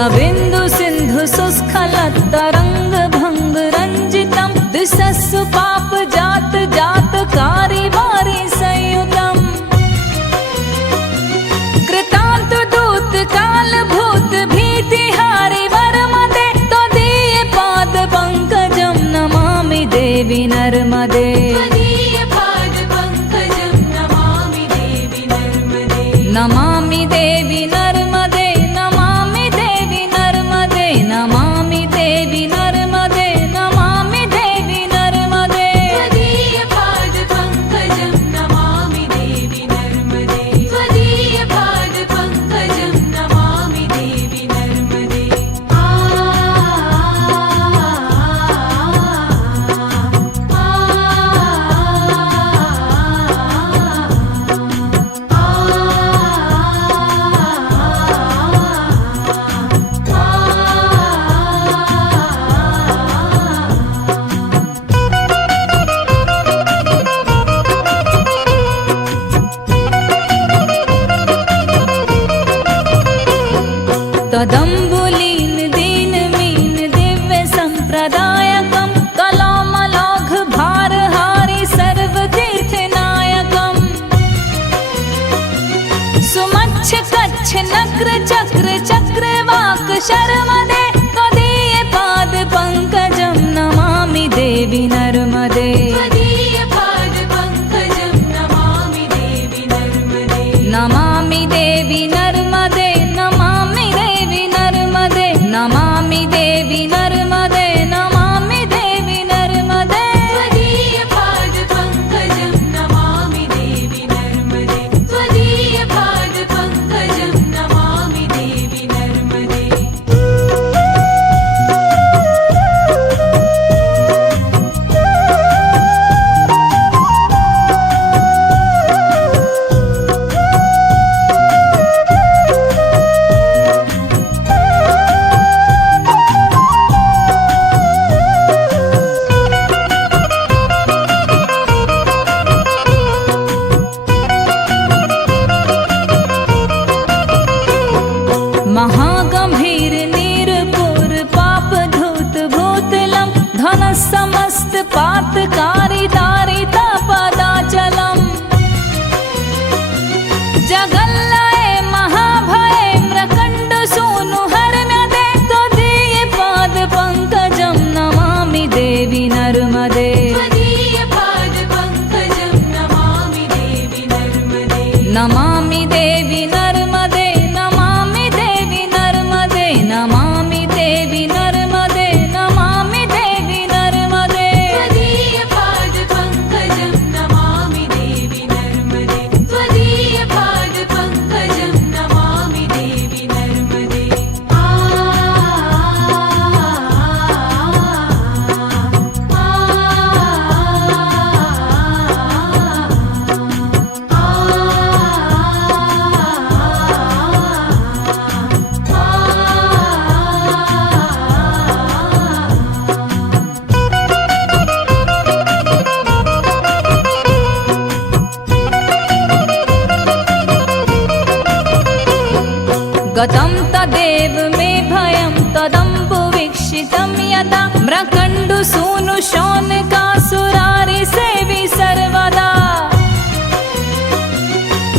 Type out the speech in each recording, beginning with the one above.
सविन्दु सिन्धु सुस्खलत्तरङ्ग भङ्ग रञ्जितं दिशस्सु पाप जात जातकारी वारि संयुतम् कृतान्त दूत काल भूत भीतिहारि वरमदे त्वदीय पाद पंकजं नमामि देवि नर्मदे नमामि देवि नर्मदे नमामि देवि नर्मदे नमामि देवि नर्मदे नमामि देवि नर्मदे त्वदीय पाद पंकजं नमामि देवि नर्मदे त्वदीय पाद पंकजं नमामि देवि नर्मदे तदम्बुलीन दीनमीन दिव्य सम्प्रदायकं कलामलाघ भारहारि सर्वतीर्थनायकम् सुमच्छ कच्छ नक्र चक्र चक्रवाक शर्मदे त्वदीय पाद पंकजं नमामि देवि नर्मदे त्वदीय पाद पंकजं नमामि देवि नर्मदे नमामि देवि नर्मदे नमामि देवि नर्मदे नमामि देवि नर्मदे नमामि देवि नर्मदे त्वदीय पाद पंकजं नमामि देवि नर्मदे त्वदीय पाद पंकजं नमामि देवि नर्मदे महागंभीर नीरपुर पाप धूत भूतलं धन समस्त पातकारी दारिता पदाचलम् जगल्लये महाभये मृकण्ड सूनु हरम्यदे त्वदीय पाद पंकजं नमामि देवि नर्मदे त्वदीय पाद पंकजं नमामि देवि नर्मदे नमामि देवि नर्मदे नमामि देवि नर्मदे नमामि देवि नर्मदे नमामि देवि नर्मदे त्वदीय पाद पंकजं नमामि देवि नर्मदे त्वदीय पाद पंकजं नमामि देवि नर्मदे गतं तदेव मे भयं तदम्बु वीक्षितं यदा मृकण्डु सूनु शौनकासुरारि सेवि सर्वदा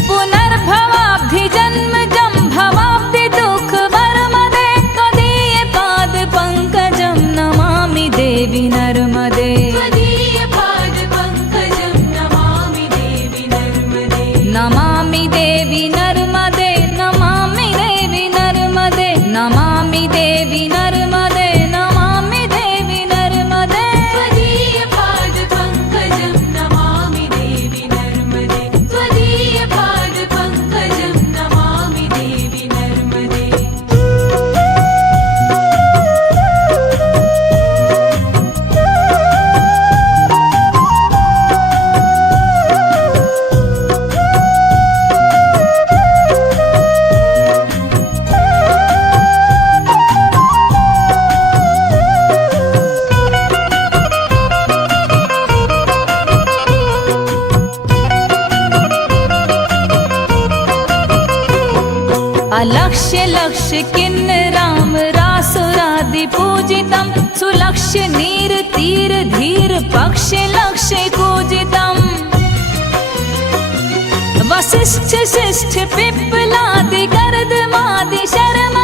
पुनर्भवाब्धि जन्म जम्भवाब्धि दुःख वरमदे त्वदीय पाद पंकजं नमामि देवि नर्मदे त्वदीय पाद पंकजं नमामि देवि नर्मदे नमामि देवि नर्मदे नमामि देवि नर्मदे नमामि देवि नर्मदे नमामि देवि नर्मदे त्वदीय पाद पंकजं नमामि देवि नर्मदे त्वदीय पाद पंकजं नमामि देवि नर्मदे अलक्ष्य लक्ष्य किन्नराम मत्स्य नीर तीर धीर पक्षे लक्ष्य कूजितम् वसिष्ठ शिष्ठ पिप्पलादि कर्दमादि शर्म